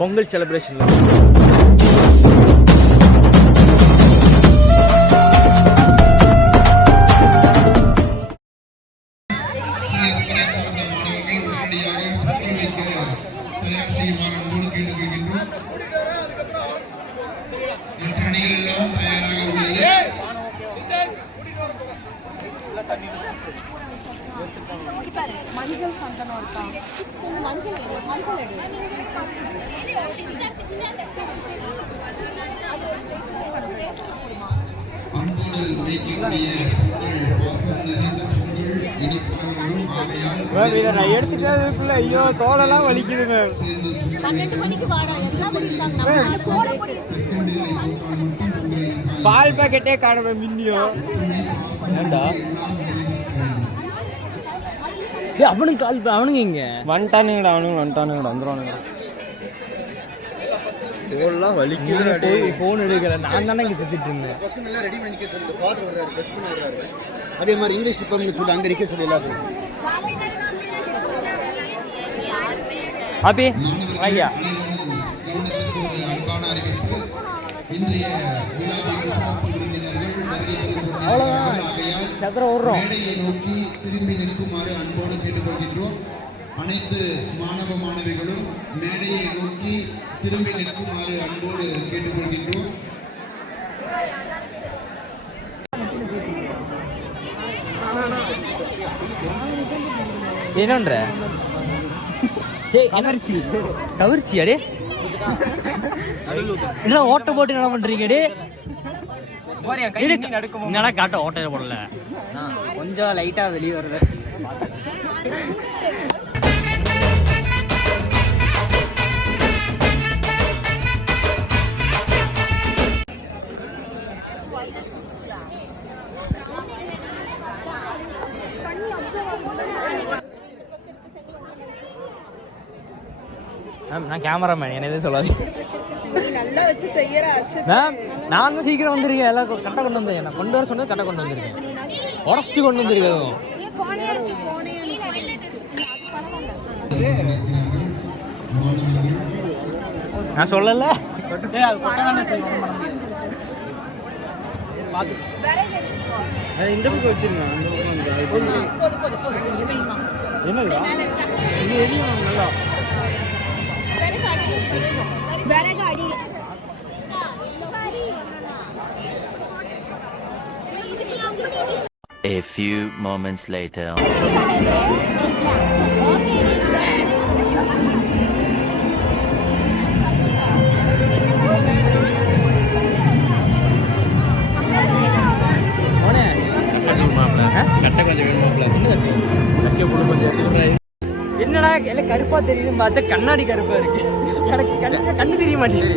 Pongal celebration. மஞ்சள் சந்தனம் இருக்கா? மஞ்சள் நான் எடுத்துட்டேன். ஐயோ தோலெல்லாம் வலிக்குதுங்க. 12 மணிக்கு வாடா எல்லாம் வச்சுட்டாங்க. பால் பாக்கெட்டே காணவே மின்னியோ. ஏண்டா அவனுக்கு கால் அவனுங்க இங்க வந்துட்டானுங்கடா. அவனுங்க வந்துட்டானுங்கடா. வந்துடுவானுங்க. தோல்லாம் வலிக்குது. போன் எடுக்கல. நான் தானே இங்க திட்டிட்டு இருந்தேன். ரெடி பண்ணி சொல்லுங்க. ஃபாதர் வர்றாரு, டச் பண்ண வர்றாரு. அதே மாதிரி இங்கிலீஷ் டிபார்ட்மெண்ட் சொல்லி அங்க நிக்க சொல்லி எல்லாரும். ஹாப்பி ஐயா. இன்றைய விழாவில் சிறப்பு விருந்தினர்கள் அவ்வளவுதான் சதுர ஓடுறோம். மேடையை நோக்கி திரும்பி நிற்குமாறு அன்போடு கேட்டுக்கொள்கின்றோம். அனைத்து மாணவ மாணவிகளும் மேடையை நோக்கி திரும்பி நிற்குமாறு அன்போடு கேட்டுக்கொள்கின்றோம். என்னன்ற கவர்ச்சி அடே என்ன ஓட்ட போட்டு என்ன பண்றீங்க? என்னடா காட்ட ஓட்டையில போடல. கொஞ்சம் லைட்டா வெளியே வருது. நான் கேமராமேன், என்ன எதுவும் சொல்லாது. நல்லா வச்சு செய்யற நான் தான் சீக்கிரம் வந்துருக்கேன். எல்லாம் கரெக்டாக கொண்டு வந்தேன். நான் கொண்டு வர சொன்னது கரெக்டாக கொண்டு வந்திருக்கேன். உடச்சிட்டு கொண்டு வந்துருக்கேன். நான் சொல்லல. இந்த புக்கு வச்சிருக்கேன். என்னதுடா இது? எரியும் நல்லா. A few moments later. என்னடா எல்லாம் கருப்பா தெரியுது பார்த்தா கண்ணாடி கருப்பா இருக்கு. எனக்கு கண்ணு தெரிய மாட்டேங்குது.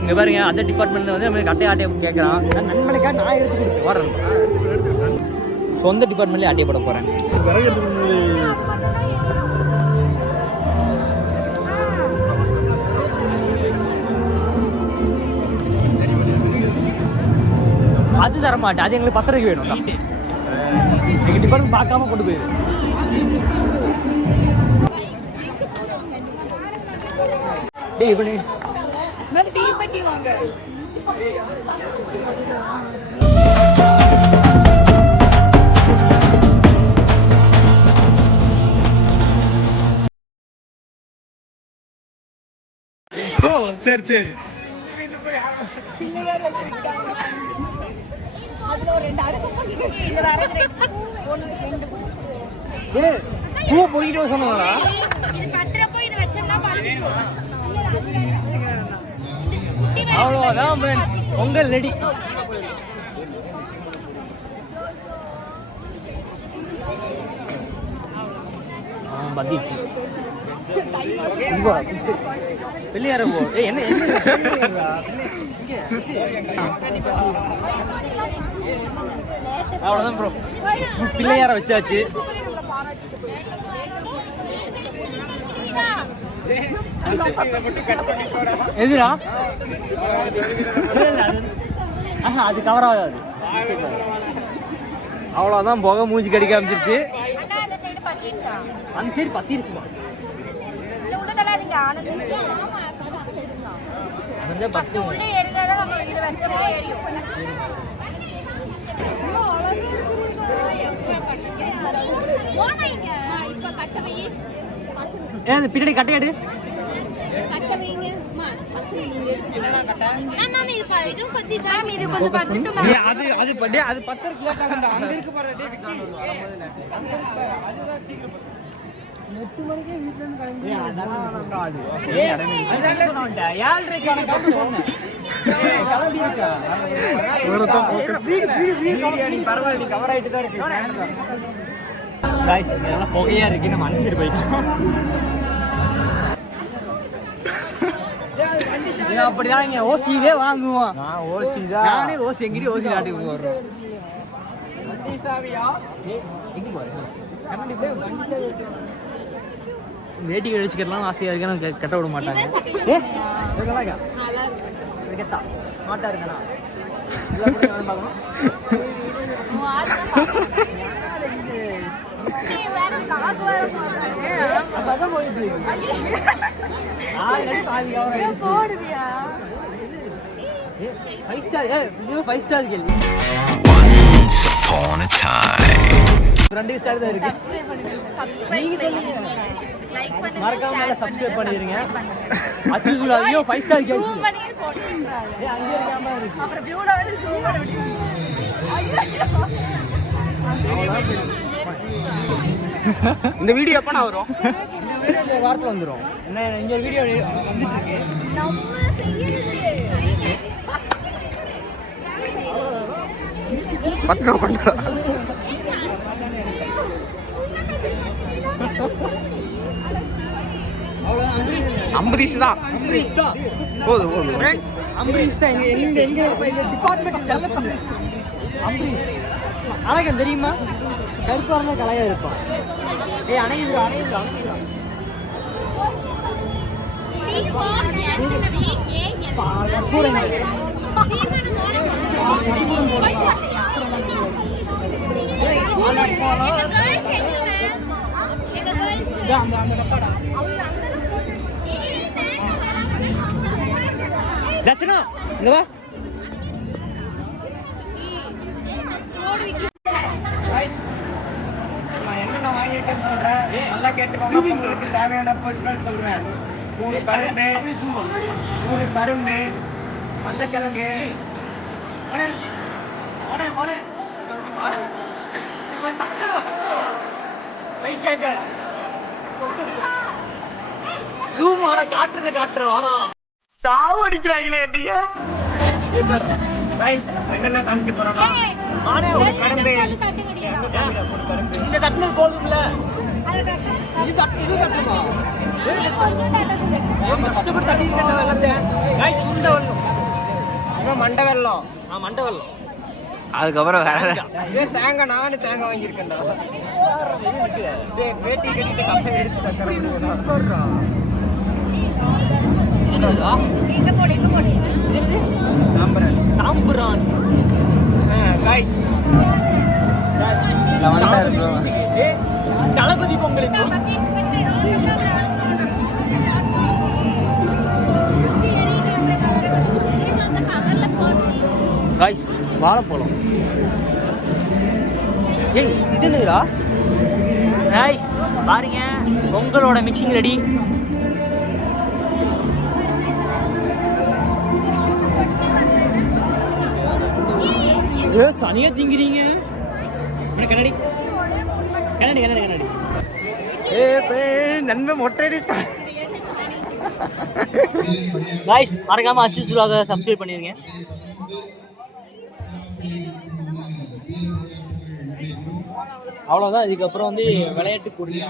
இங்க பாருங்க, அந்த டிபார்ட்மெண்ட்ல வந்து நம்ம கட்டை ஆட்டையை கேட்கறான். நண்பனுக்கா நான் எடுத்து கொடுத்து வரேன். சொந்த டிபார்ட்மெண்ட்லேயே ஆட்டையை போட போறேன். அது தர மாட்டேன். அது எங்களுக்கு 10 ரூபாய்க்கு வேணும். எங்க டிபார்ட்மெண்ட் பார்க்காம கொண்டு போயிரு. டேய் இவனே நான் டீ பட்டி வாங்க. ஓ சரி சரி. அதுல ஒரு 2 அரை போட்டு இந்த அரை 2 பூ போயிட்டு சொன்னாங்களா? இது பட்டறப்போ இது வெச்சனா பாத்துக்கோ. அவ்வளோதான் ஃப்ரெண்ட்ஸ், பொங்கல் ரெடி. பத்திச்சு வெளியார போ. என்ன அவ்வளோதான் ப்ரோ. பிள்ளையார வச்சாச்சு. எதுடா? அது கவர் ஆகாது. அவ்வளோதான், புகை மூஞ்சி கடிக்க ஆரம்பிச்சிருச்சு. அந்த சைடு பத்திருச்சுமா. இங்க ஆனது அந்த ஃபர்ஸ்ட் உள்ளே ஏறினதா நம்ம இது வச்சா ஏறியும் போனாங்க இப்ப கட்டவை அந்த பின்னாடி கட்டையாடு கட்டவைங்க என்னடா கட்ட நான் இது இதுவும் பத்தி தான் இது கொஞ்சம் பத்திட்டு அது அது 10 கிலோ தாங்கடா அங்க இருக்கு பாரு டேய் விக்கி அங்க இருக்கு அதுதான் சீக்கிரம் 8 மணிக்கே வீட்ல இருந்து கிளம்பி அதான் சொன்னேன்டா 7:30க்கான கவுண்ட் சொன்னேன் கிளம்பி இருக்கா வீடு பரவாயில்லை நீ கவர் ஆயிட்டு தான் இருக்கு गाइस இதெல்லாம் புகையா இருக்கு நம்ம அனுப்பிட்டு போயிட்டோம் ஏன் அப்படிதான் இங்க ஓசிவே வாங்குவோம் நான் ஓசி தான் நானே ஓசி எங்கடி ஓசி நாட்டுக்கு போறோம் வண்டி சாவியா எங்க போறீங்க கண்ணாடி போய் வண்டி சாவி வேட்டி கழிச்சுக்கலாம் ஆசையா இருக்கு நான் கட்ட விட மாட்டாங்க இதெல்லாம் நல்லா இருக்கு கேட்டா மாட்டா இருக்கனா எல்லாம் கூட வந்து பார்க்கணும் வேற காக்கு வேற போறானே அதான் போயிட்டு இருக்கு பாதி கவர் போடுவியா 5 ஸ்டார் இது 5 ஸ்டார் கேள்வி Upon a time. 2 ஸ்டார் தான் இருக்கு நீங்க சொல்லுங்க லைக் பண்ணுங்க மறக்காம சப்ஸ்கிரைப் பண்ணிடுங்க அச்சுசுல ஐயோ 5 ஸ்டார் கேள்வி ஜூம் பண்ணி போடுறாங்க ஏய் அங்க இருக்காம இருக்கு அப்புறம் வியூல வந்து ஜூம் பண்ண இந்த வீடியோ எப்பனா வரும் இந்த வீடியோ இந்த வாரத்துல வந்துரும் என்ன இங்க ஒரு வீடியோ வந்துட்டு இருக்கு நம்ம செய்யறது பத்திரமா பண்றா அம்பரீஷ் தான் போதும் ஃப்ரெண்ட்ஸ் அம்பரீஷ் தான் எங்க டிபார்ட்மெண்ட் செல்ல அம்பரீஷ் அழகன் தெரியுமா கருப்பா இருந்தா கலையா இருப்பான் ஏய் அணையுதுடா ப்ளீஸ் வாட் லட்சணா இங்க வா நான் என்ன வாங்கிட்டேன்னு சொல்றேன் நல்லா கேட்டுக்கோங்க உங்களுக்கு தேவையான பொருட்கள் சொல்றேன் 3 கரும்பு மஞ்சக்கிழங்கு காட்டுறோம் சாவடிக்கிறாங்களே என்னென்ன காமிக்க போறோம் ஒரு கரும்பு இந்த தட்டுனது போதும்ல இது தட்டுமா கஷ்டப்பட்டு தட்டிருக்கேன் வெள்ளத்தை கைஸ் உருண்டை வெள்ளம் மண்டை வெள்ளம் மண்டை வெள்ளம் அதுக்கப்புறம் வேற தேங்காய் நானும் தேங்காய் வாங்கியிருக்கேன்டா வேட்டி கட்டிட்டு கப்பை எடுத்து தட்டுறேன் சாம்பிரான் கைஸ் தளபதி பொங்கல் கைஸ் வாழைப்பழம் ஏய் இது என்னடா கைஸ் பாருங்க பொங்கலோட மிக்சிங் ரெடி தனியா திங்கிறீங்க கண்ணாடி கண்ணாடி கண்ணாடி கண்ணாடி நண்பன் மொட்டை கைஸ் மறக்காம அச்சு சுலாக சப்ஸ்கிரைப் பண்ணிருங்க அவ்வளோதான் இதுக்கப்புறம் வந்து விளையாட்டு போடுங்க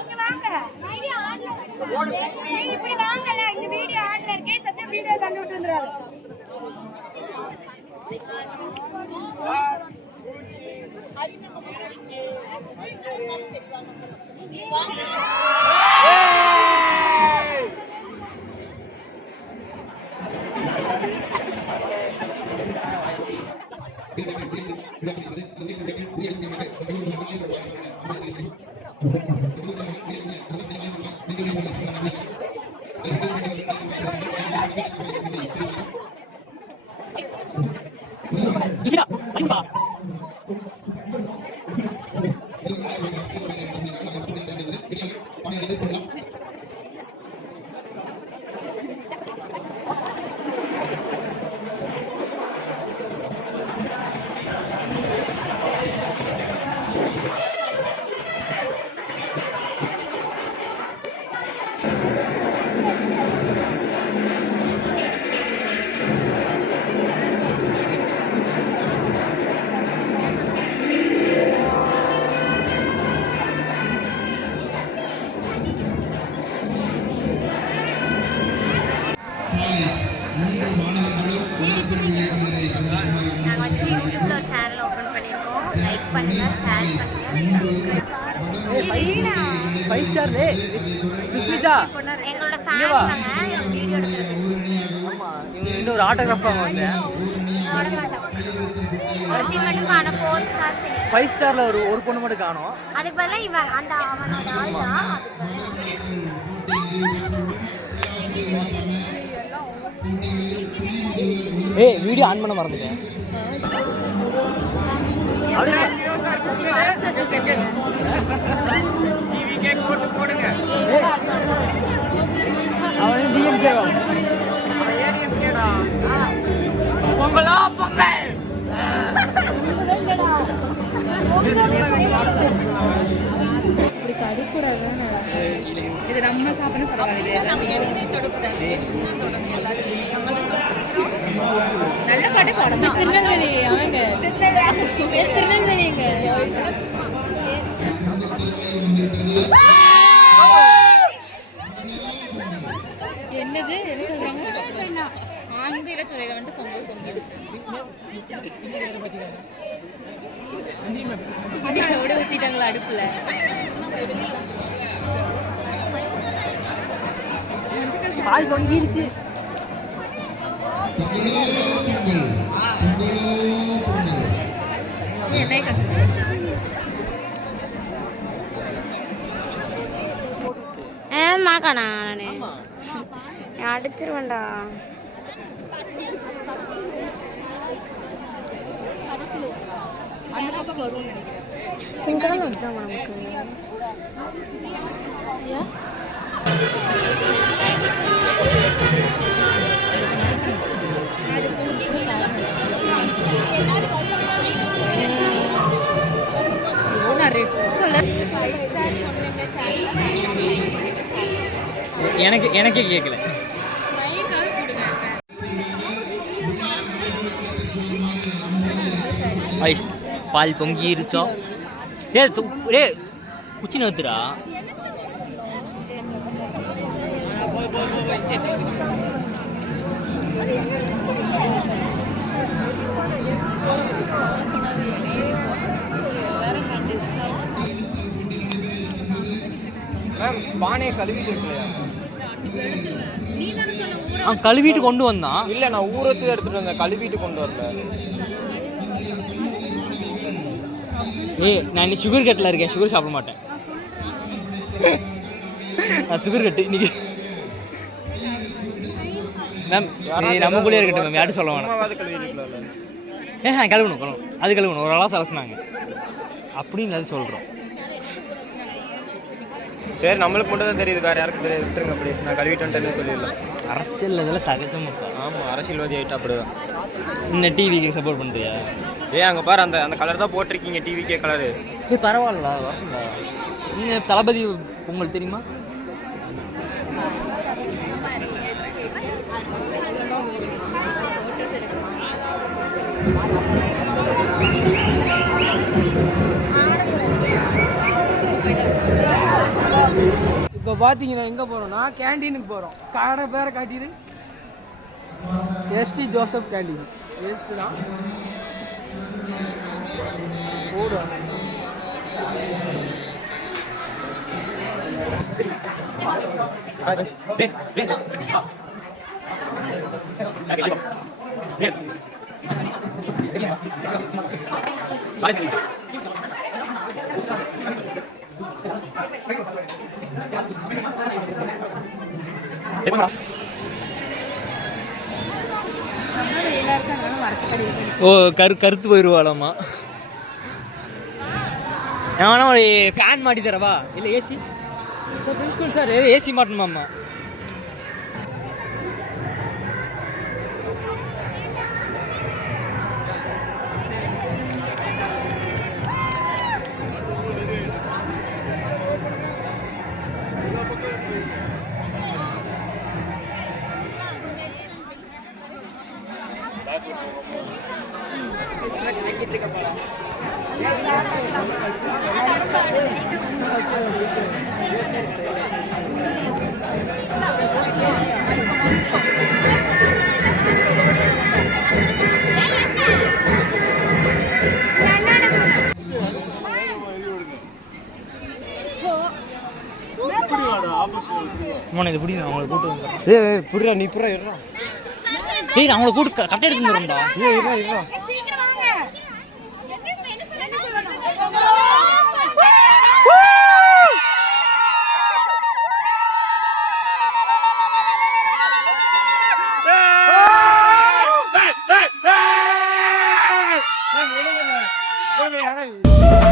இங்க வாங்க. வீடியோ ஆன்ல இருக்கு. இப்படி வாங்கல. இந்த வீடியோ ஆன்ல இருக்கே. சத்த வீடியோ கண்டு விட்டுறாரு. ஃபைவ் ஸ்டார் சுஸ்மிதா எங்களோட ஃபேன் வீடியோ இன்னொரு ஆட்டோகிராஃப் வந்து ஒருத்தி மட்டும் காண 4 ஸ்டார் 5 ஸ்டார்ல ஒரு பொண்ணு மட்டும் காணோம். அதுக்கு பதிலா இவன் அந்த அவனோட ஆள் தான். ஏய் வீடியோ ஆன் பண்ண மறந்துட்டேன். அவன் டிஎம்கே பொங்கலா பொங்கல் இது நம்ம சாப்பிட பரவாயில்லையா? நல்ல பாட்டு பாடணும். திருநெல்வேலி அவங்க திருநெல்வேலிங்க என்னது என்ன சொல்றாங்க? ஆந்திர துறையில வந்துட்டு பொங்கல் பொங்கிடுச்சு. ஊத்திட்டாங்களா அடுப்புல? பால் பொங்கிடுச்சு. மாக்கானா நானு அடிச்சிருவேன்டா. திங்கக்கிழமை எக்ஸாம் நமக்கு. எனக்கே கேட்கல. பால் பொங்கிருச்சோ? ஏ குச்சி நோத்துரா. பானையை கழுவிட்டு கழுவிட்டு கொண்டு வந்தான். இல்ல நான் ஊற வச்சு எடுத்துட்டு வந்தேன், கழுவிட்டு கொண்டு வரல. நான் இன்னைக்கு சுகர் கட்டில் இருக்கேன், சுகர் சாப்பிட மாட்டேன். நான் சுகர் கட்டு இன்னைக்கு. மேம் நமக்குள்ளே இருக்கட்டும் மேம், யாரும் சொல்ல வேணாம். கழுவணும் அது கழுவணும். ஒரு ஆளாக சலசினாங்க அப்படின்னு அது சொல்கிறோம். சரி நம்மளுக்கு மட்டும் தான் தெரியுது, வேறு யாருக்கும் தெரியாது, விட்டுருங்க. அப்படி நான் கழுவிட்டேன்ட்டு சொல்லிடலாம். அரசியல் இதெல்லாம் சகஜமாக இருக்கா? ஆமாம், அரசியல்வாதி ஆகிட்டா அப்படி தான். இன்னும் டிவிக்கு சப்போர்ட் பண்ணுறியா? அங்கே பாரு, அந்த கலர் தான் போட்டிருக்கீங்க, டிவிக்கே கலரு. பரவாயில்ல, வரல. நீங்கள் தளபதி உங்களுக்கு தெரியுமா? இப்போ பார்த்தீங்கன்னா எங்கே போகிறோம்னா கேண்டீனுக்கு போகிறோம். கடை பேரை காட்டிடு, எஸ்டி ஜோசப் கேண்டீன். வேஸ்ட்டு தான் போடுவாங்க. ஓ கருத்து போயிடுவாளாமா. நான் வேணா ஒரு ஃபேன் மாட்டி தரவா? இல்லை AC sir, principal sir AC மாட்டணுமாம்மா. இது புடி, நான் அவங்களை கூட்டு வந்துடுறேன். ஏய் புடுறா, நீ புடுறா, இருடா. ஏய் நான் அவங்களை கூட்டு கரெக்டாக எடுத்து வந்துடுறேன்டா. ஏய் இருடா இருடா. சீக்கிரம் வாங்க. என்ன சொல்றாங்க? ஏய்